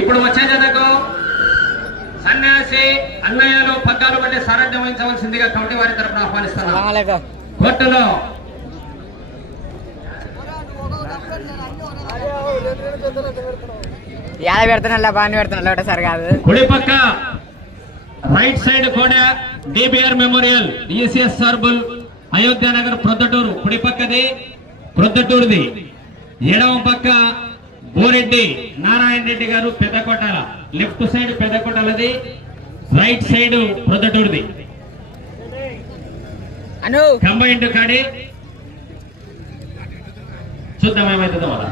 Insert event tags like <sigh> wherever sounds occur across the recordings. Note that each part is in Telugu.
ఇప్పుడు వచ్చే జతకు సన్యాసి అన్నయ్యలు పగ్గాలు బట్టి సారథ్యం వహించవలసిందిగా కమిటీ వారి తరపున ఆహ్వానిస్తున్నాం. కోర్టులో ఎలా పెడుతున్నా బాగా పెడుతున్నా ఒకటేసారి కాదు. కుడి పక్క రైట్ సైడ్ కూడా డిబిఆర్ మెమోరియల్ డిఎస్ఎస్ సార్బుల్ అయోధ్య నగర్ ప్రొద్దటూరు. కుడి పక్కది ప్రొద్దటూరుది. ఎడమ పక్క బోరెడ్డి నారాయణ రెడ్డి గారు పెద్దకోటాల లెఫ్ట్ సైడ్ పెద్దకోటాలది రైట్ సైడ్ ప్రొద్దటూరుది. కంబైండ్ కాడి. చూద్దాం ఏమవుతుందో అలా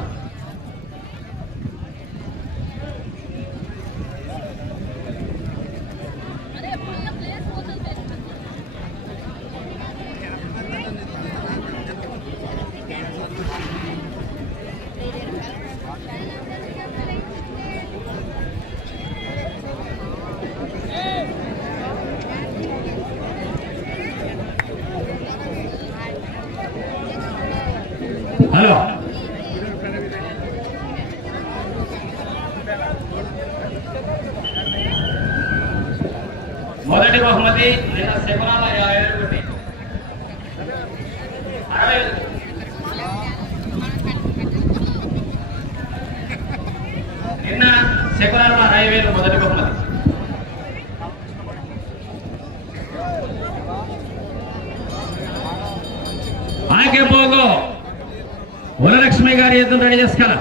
హలో మొదటి బహుమతి నిన్న శబరాల యాభై వేలు కొట్టి అరవై వేలు. నిన్న శబరాల అరవై మొదటి బహుమతి. ఆకే పోగో వరలక్ష్మి గారి ఎదురు రెడీ చేసుకల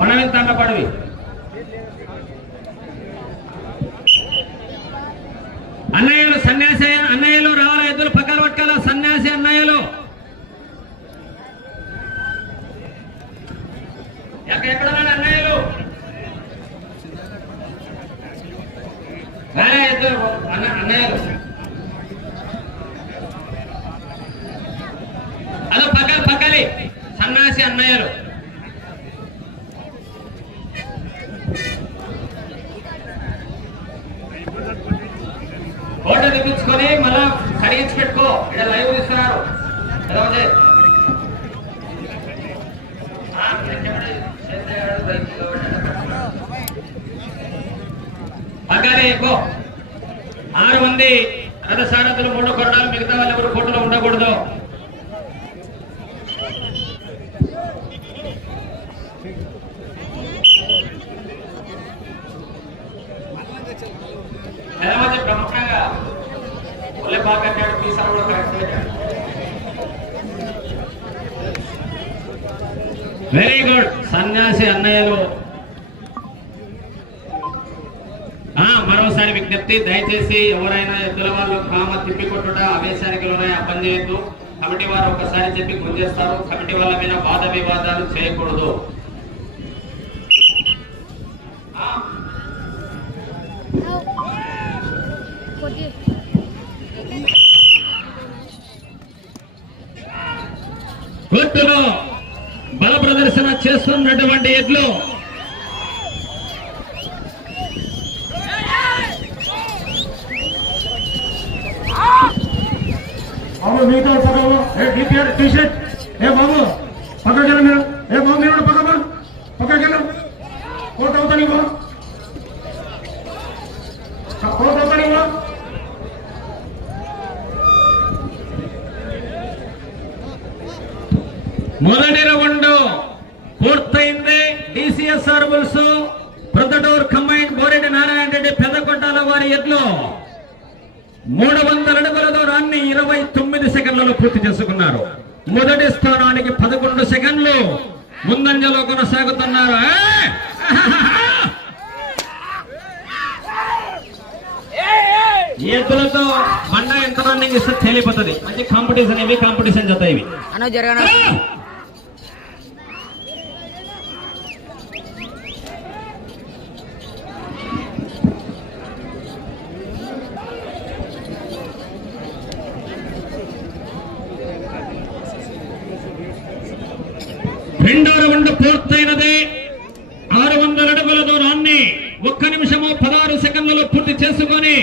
మనమే తండ పడవి అన్నయ్యలు సన్యాసి అన్నయ్యలు రావాల? ఎద్దులు పక్కన పట్టుకోవాలి సన్యాసి అన్నయ్యలు ఎక్కడ అన్నయ్యలు? వేరే అన్న అన్నయ్యలు. అదో పక్కన పక్కలి సన్నాసి అన్నయ్యలు. బాగా కట్టాడు పీసాలు కూడా కరెక్ట్ వెరీ గుడ్ సన్యాసి అన్నయ్యలు. మరోసారి విజ్ఞప్తి దయచేసి ఎవరైనా ఎద్దుల వాళ్ళు కామ తిప్పికొట్టుట ఆవేశానికి లోనై పని చేయొద్దు. కమిటీ వారు ఒకసారి చెప్పి గుంజేస్తారు. కమిటీ వాళ్ళ మీద వాద వివాదాలు చేయకూడదు. కోర్టులో బల ప్రదర్శన చేస్తున్నటువంటి ఎడ్లు. మీతో ఏ బాబు? వారి ఎడ్లు మూడు వందల అడుగుల దూరాన్ని ఇరవై తొమ్మిది సెకండ్లలో పూర్తి చేసుకున్నారు. మొదటి స్థానానికి పదకొండు సెకండ్లు ముందంజలో కొనసాగుతున్నారు. ఎద్దులతో బండ ఎంత రన్నింగ్ ఇస్తే తేలిపోతుంది మంచి కాంపిటీషన్ ఇవి కాంపిటీషన్ జత ఇవి. ఉన్నది. ఆరు వందల అడుగుల దూరాన్ని ఒక్క నిమిషము పదహారు సెకండ్లలో పూర్తి చేసుకొని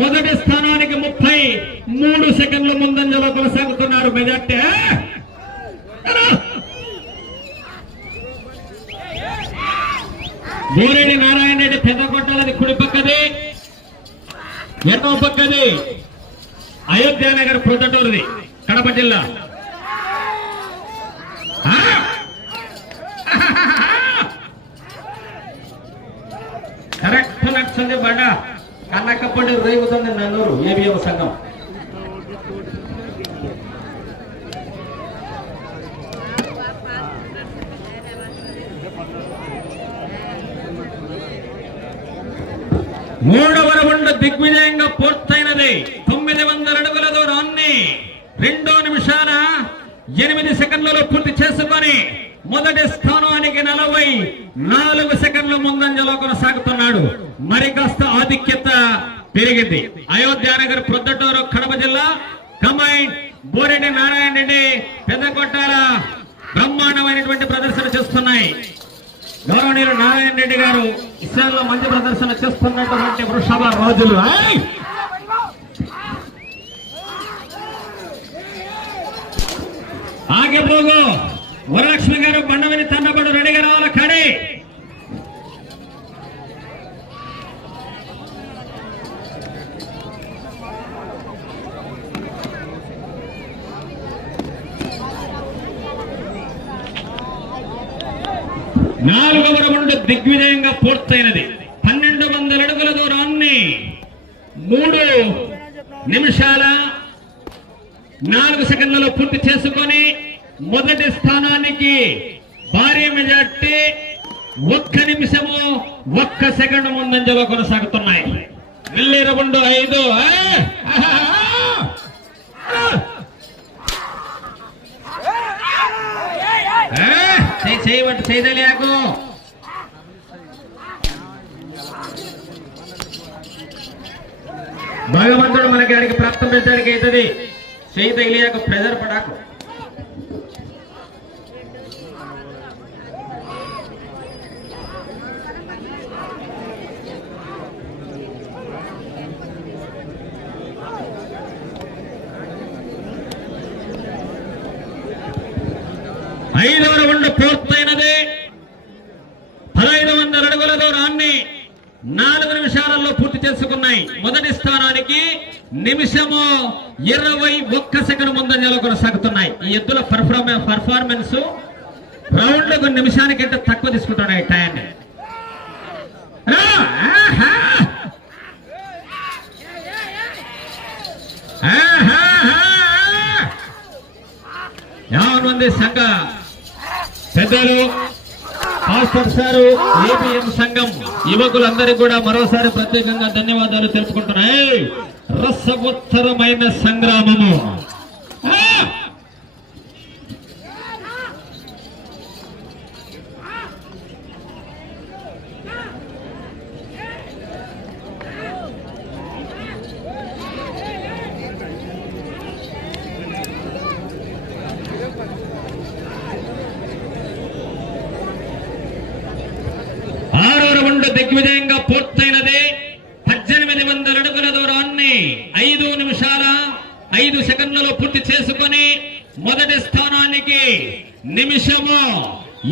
మొదటి స్థానానికి ముప్పై మూడు సెకండ్ల ముందంజలో కొనసాగుతున్నారు మెజార్టీ బోరేడి నారాయణ రెడ్డి పెద్ద కొట్టాలని కుడి పక్కది. ఎన్నో పక్కది. అయోధ్యానగర్ ప్రొద్దటూరుది కడప జిల్లా. కరెక్ట్ బండ. కన్నకప్పటి రేగుతుంది నన్నూరు ఏబిఎం సంఘం. మూడవ రౌండ్ దిగ్విజయంగా పూర్తయినది. తొమ్మిది వందల అడుగుల దూరాన్ని రెండో నిమిషాల ఎనిమిది సెకండ్లలో పూర్తి చేసుకొని మొదటి స్థానానికి నలభై నాలుగు సెకండ్ల ముందంజలో కొనసాగుతున్నాడు. మరి కాస్త ఆధిక్యత పెరిగింది. అయోధ్య నగర్ ప్రొద్దటూరు కడప జిల్లా కమైన్ బోరెడ్డి నారాయణ రెడ్డి పెద్దకొట్టాల బ్రహ్మాండమైనటువంటి ప్రదర్శన చేస్తున్నాయి. గౌరవనీయులు నారాయణ రెడ్డి గారు ఇస్రాయల్లో మంచి ప్రదర్శన చేస్తున్నటువంటి వృషభ రోజులు. ఆయ్! వరలక్ష్మి గారు బండమని తండబడు రెడీగా రావాలి? కడే! నాలుగవ రౌండ్ దిగ్విజయంగా పూర్తయినది. పన్నెండు వందల అడుగుల దూరాన్ని మూడు నిమిషాల నాలుగు సెకండ్లలో పూర్తి చేసుకొని మొదటి స్థానానికి భారీ మెజార్టీ ఒక్క నిమిషము ఒక్క సెకండ్ ముందంజలో కొనసాగుతున్నాయి. వెళ్ళి రెండు ఐదు. చేయబట్టి చేయదలేకు భగవంతుడు మనకి ఆడికి ప్రాప్తం పెట్టడానికి అవుతుంది చేయి ప్రెజర్ పడాకు. ఐదవ రౌండ్ పూర్తయినది. పదహైదు వందల అడుగుల దూరాన్ని నాలుగు నిమిషాలలో పూర్తి చేసుకున్నాయి. మొదటి స్థానానికి నిమిషము ఇరవై ఒక్క సెకండ్ ముందంజలో కొనసాగుతున్నాయి. ఈ ఎద్దుల పర్ఫార్మెన్స్ పర్ఫార్మెన్స్ రౌండ్ నిమిషానికంటే తక్కువ తీసుకుంటున్నాయి టైంని. ఆ, ఆహా! యావన్ మంది సంఘ? పెద్దలు పాస్టర్ సారు ఏపీఎం సంఘం యువకులందరికీ కూడా మరోసారి ప్రత్యేకంగా ధన్యవాదాలు తెలుపుకుంటున్నాయి రసవత్తరమైన సంగ్రామము ఆ! ఆరో రౌండ్ దిగ్విజయంగా పూర్తయినది పద్దెనిమిది వందల అడుగుల దూరాన్ని ఐదు నిమిషాల ఐదు సెకండ్లలో పూర్తి చేసుకుని మొదటి స్థానానికి నిమిషము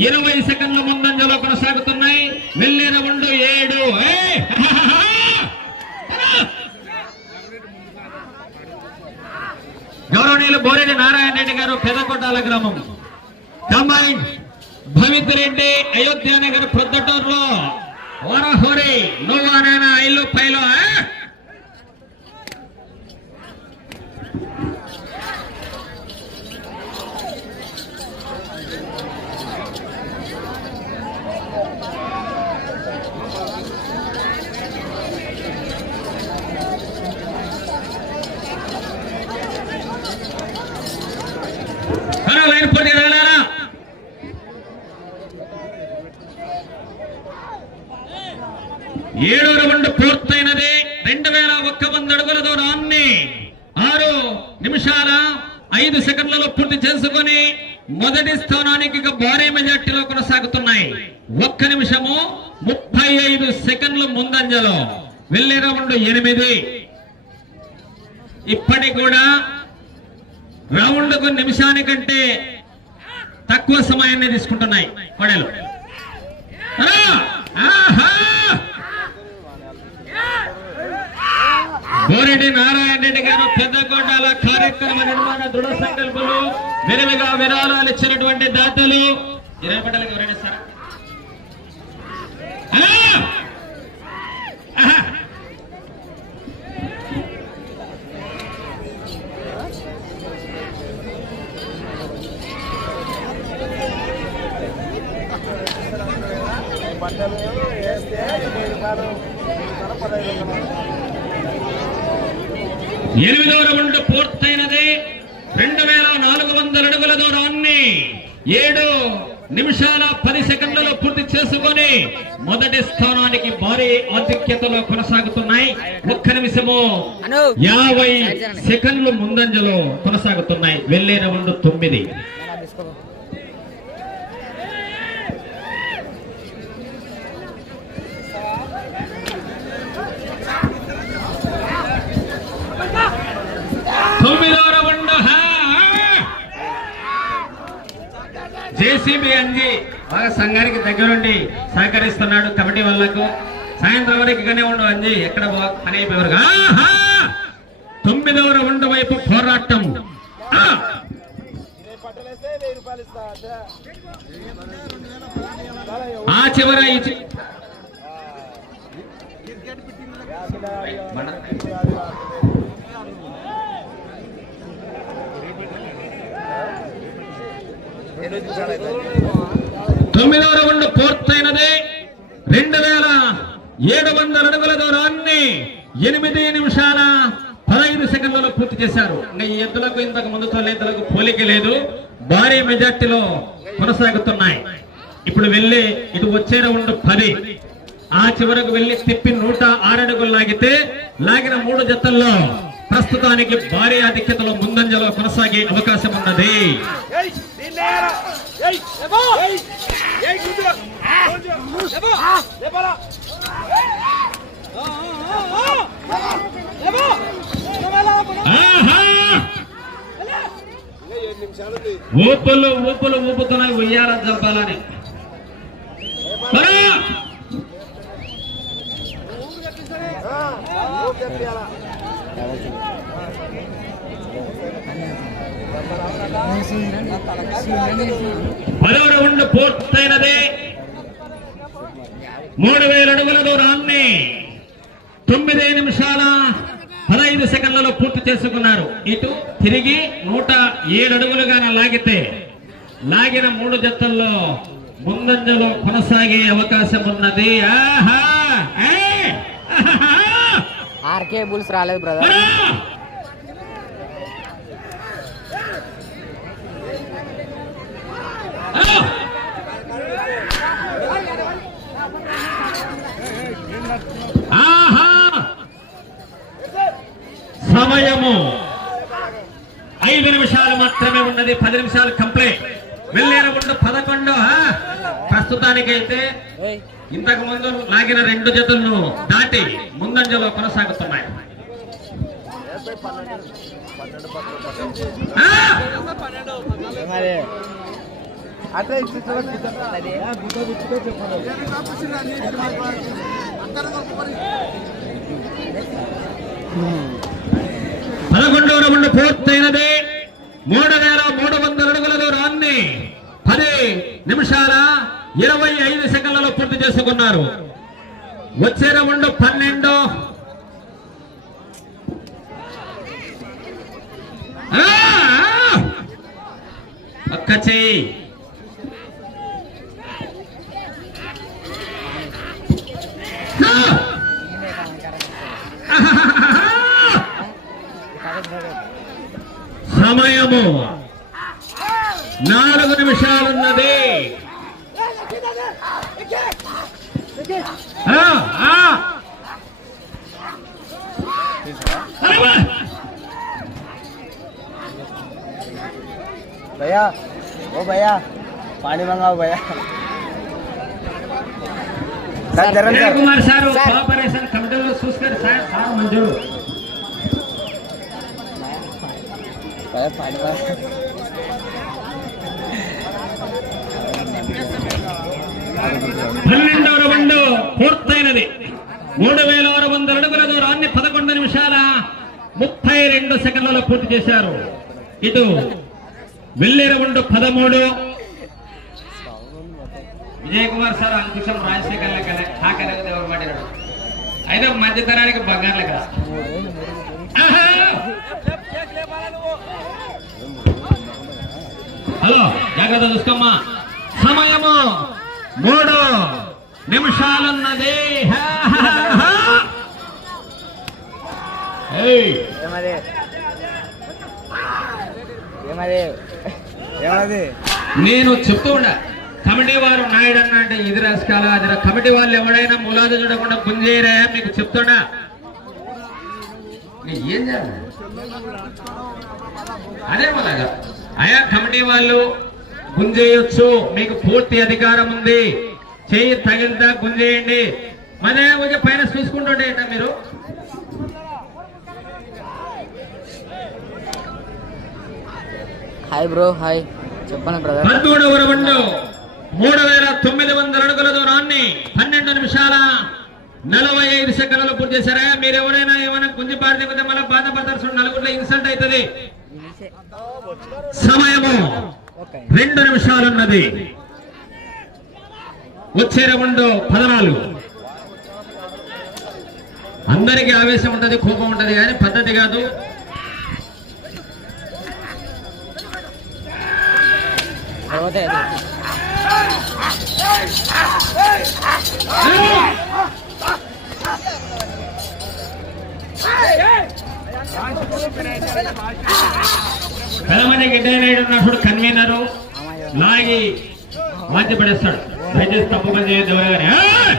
ఇరవై సెకండ్ల ముందంజలో కొనసాగుతున్నాయి వెళ్ళే రౌండ్ ఏడు ఏయ్! గౌరవనీయులు బోరెడ్డి నారాయణ రెడ్డి గారు పెదకొట్టాల గ్రామం కంబైన్ భవిత్ రెడ్డి అయోధ్య నగర్ ప్రొద్దటూరులో వరహోరి నువ్వానైనా ఇల్లు పైలో ఆ? హలో లైన్ పూర్తి రాలారా ఏడో రౌండ్ పూర్తయినది రెండు వేల ఒక్క వంద అడుగుల దూరాన్ని ఆరు నిమిషాల ఐదు సెకండ్లలో పూర్తి చేసుకొని మొదటి స్థానానికి ఇక భారీ మెజార్టీలో కొనసాగుతున్నాయి ఒక్క నిమిషము ముప్పై ఐదు సెకండ్లు ముందంజలో వెళ్ళే రౌండ్ ఎనిమిది. ఇప్పటి కూడా రౌండ్కు నిమిషానికంటే తక్కువ సమయాన్ని తీసుకుంటున్నాయి కొడలు. గోరెడ్డి నారాయణ రెడ్డి గారు పెద్దకోటాల కార్యక్రమ నిర్మాణ దృఢ సంకల్పలు విరివిగా విరాళాలు ఇచ్చినటువంటి దాతలు. ఇరవై పట్టాలకు ఎవరైనా ఆ! ఆహా! ఎనిమిదవ రౌండ్ పూర్తయినది. రెండు వేల నాలుగు వందల అడుగుల దూరాన్ని ఏడు నిమిషాల పది సెకండ్లలో పూర్తి చేసుకొని మొదటి స్థానానికి భారీ ఆధిక్యతలో కొనసాగుతున్నాయి. ఒక్క నిమిషము. యాభై సెకండ్లు ముందంజలో కొనసాగుతున్నాయి. వెళ్ళే రౌండ్ తొమ్మిది తొమ్మిదవ రౌండ్ హా, జేసీబీ అంజి బాగా సంఘానికి దగ్గరుండి సహకరిస్తున్నాడు కమిటీ వాళ్ళకు సాయంత్రం వరకు ఇక్కడనే ఉండు ఎక్కడ పని అయిపోయారు తొమ్మిదవ రౌండ్ వైపు పోరాటం ఆ! చివర మన- తొమ్మిదవ రౌండ్ పూర్తయినది. రెండు వేల ఏడు వందల అడుగుల దూరాన్ని ఎనిమిది నిమిషాల పదహైదు సెకండ్లలో పూర్తి చేశారు. ఇంకా ఈ ఎద్దులకు ఇంతకు ముందు ఎద్దులకు పోలిక లేదు. భారీ మెజార్టీలో కొనసాగుతున్నాయి. ఇప్పుడు వెళ్ళి ఇటు వచ్చే రౌండ్ పది. ఆ చివరకు వెళ్ళి తిప్పి నూట ఆరడుగులు లాగితే లాగిన మూడు జతల్లో ప్రస్తుతానికి భారీ ఆధిక్యతలో ముందంజలో కొనసాగే అవకాశం ఉన్నది. ఊపులు ఊపులు ఊపుతున్నాయి ఉయ్యాల జంపాలని. బరా! పదవ రౌండ్ పూర్తయినది. మూడు వేల అడుగుల దూరాన్ని తొమ్మిది నిమిషాల పదహైదు సెకండ్లలో పూర్తి చేసుకున్నారు. ఇటు తిరిగి నూట ఏడు అడుగులుగాన లాగితే లాగిన మూడు జతల్లో ముందంజలో కొనసాగే అవకాశం ఉన్నది ఆహా! ఆర్కే బుల్స్ రాలేదు బ్రదర్ సమయము ఐదు నిమిషాలు మాత్రమే ఉన్నది పది నిమిషాలు కంప్లీట్. వెళ్ళేరకుండా పదకొండు? ప్రస్తుతానికైతే ఇంతకు ముందు లాగిన రెండు జతలను దాటి ముందంజలో కొనసాగుతున్నాయి. అట్లా పదకొండవ రౌండ్ పూర్తయినది. మూడు వేల మూడు వందల అడుగుల దూరాన్ని పది నిమిషాల ఇరవై ఐదు సెకండ్లలో పూర్తి చేసుకున్నారు. వచ్చే రౌండ్ పన్నెండు. ఒక్క చెయ్యి. సమయము. నాలుగు నిమిషాలున్నది ఆ, ఆ. అరే! భయ్యా భయ్యా sir Vijay Kumar sir. Cooperation కమిటీలో సార్ సార్ మంజూరు పన్నెండవ రౌండ్ పూర్తయినది. మూడు వేల ఆరు వందల అడుగుల దూరాన్ని పదకొండు నిమిషాల ముప్పై రెండు సెకండ్లలో పూర్తి చేశారు. ఇటు వెళ్ళే రౌండ్ పదమూడు విజయ్ కుమార్ సార్ అంకుశం రాజశేఖర్ లెక్క కాకరే ఎవరు మాట్లాడాడు అయితే మధ్యతరానికి బంగారు లెక్క. ఆహా! హలో జాగ్రత్త చూసుకోమ్మా. సమయము మూడు నిమిషాలున్నది. <laughs> నేను చెప్తూ ఉండా. కమిటీ వారు నాయుడు అన్న అంటే ఇది రాసుకోవాలా అది కమిటీ వాళ్ళు ఎవడైనా ములాదు చూడకుండా గుంజేయరా మీకు చెప్తున్నా. నేను ఏం చేయాలి? అదే మళ్ళా అయా కమిటీ వాళ్ళు గుంజేయొచ్చు. మీకు పూర్తి అధికారం ఉంది. చేయి తగిలితే గుంజేయండి. మనే ఊరికే పైన చూసుకుంటుంటే ఏంటా మీరు? హాయ్ బ్రో హాయ్ చెప్పండి బ్రదర్ మూడు వేల తొమ్మిది వందల అడుగుల దూరాన్ని పన్నెండు నిమిషాల నలభై ఐదు సెకండ్లు పూర్తి చేశారా? మీరు ఎవరైనా ఏమైనా గుంజి పాడితే మళ్ళీ బాధపడతారు చూడండి నలుగురిలో ఇన్సల్ట్ అవుతుంది. సమయము రెండు నిమిషాలున్నది. వచ్చే రెండు పదనాలుగు. అందరికీ ఆవేశం ఉంటది కోపం ఉంటది కానీ పద్ధతి కాదు. పోతే పెదమని గిడ్డనాయుడు ఉన్నప్పుడు కన్వీనరు. లాగి మంచి పడేస్తాడు. దయచేసి తప్పు పని చేయొద్దు ఎవరు కానీ. ఏయ్!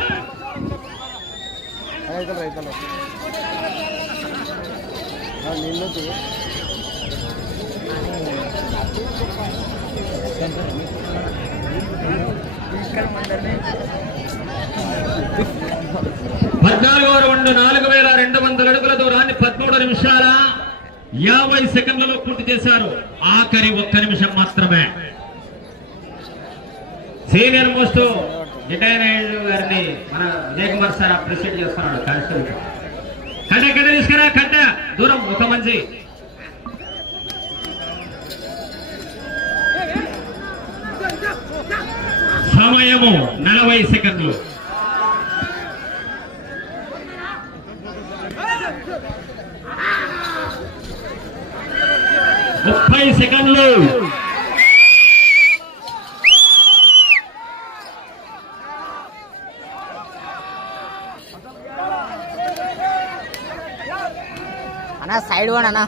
రైతులు రైతులు పద్నాలుగో రౌండ్ నాలుగు వేల రెండు వందల అడుగుల దూరాన్ని పదమూడు నిమిషాల యాభై సెకండ్లలో పూర్తి చేశారు. ఆఖరి ఒక్క నిమిషం మాత్రమే. సీనియర్ మోస్ట్ గిడ్డనాయుడు గారిని మన విజయ్ కుమార్ సార్ అప్రిషియేట్ చేస్తున్నాడు కానిస్టేబుల్ కట్ట కట్ట తీసుకురా కట్ట దూరం ఒక మంచి. సమయము నలభై సెకండ్లు. ముప్పై సెకండ్లు. అన్న సైడ్ వన్ అన్న.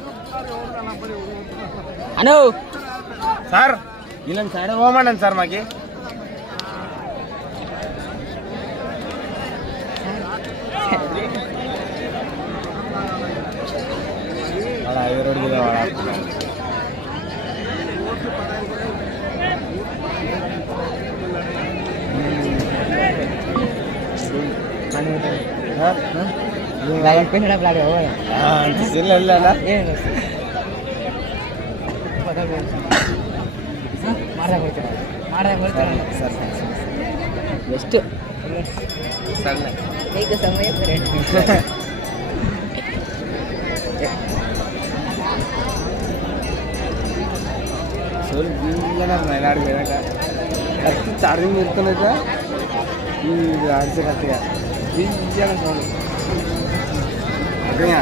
అను. సార్ వీళ్ళని సైడ్ పోమండి సార్ మాకి. వాడు ఐదు రోడ్డు మీద వాడు సీన్లు వెళ్ళాలా వీళ్ళనే మైలాడు పోయినాక కరెక్ట్ ఛార్జింగ్ పెడుతున్నాక ఈ ఆడితే కరెక్ట్గా. వీళ్ళని సోల్ ఓకేనా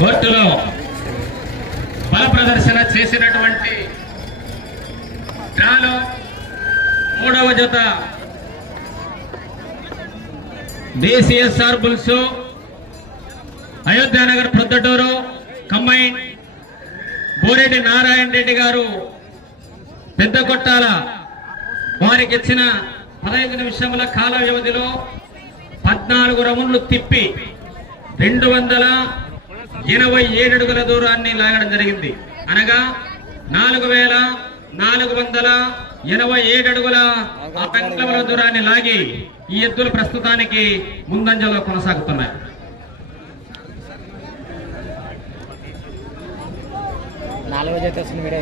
కోర్టులో బల ప్రదర్శన చేసినటువంటి డ్రాలో మూడవ జత DCSR bulls Ayodhyanagar Proddatur combine Boreddy Narayana Reddy గారు పెద్ద కొట్టాల వారికి ఇచ్చిన పదహైదు నిమిషముల కాల వ్యవధిలో పద్నాలుగు రౌండ్లు తిప్పి రెండు వందల ఎనభై ఏడు అడుగుల దూరాన్ని లాగడం జరిగింది. అనగా నాలుగు వేల నాలుగు వందల ఎనభై ఏడు అడుగుల ఆ దూరాన్ని లాగి ఈ ఎద్దులు ప్రస్తుతానికి ముందంజలో కొనసాగుతున్నాయి. నాలుగో జత వస్తుంది మీరే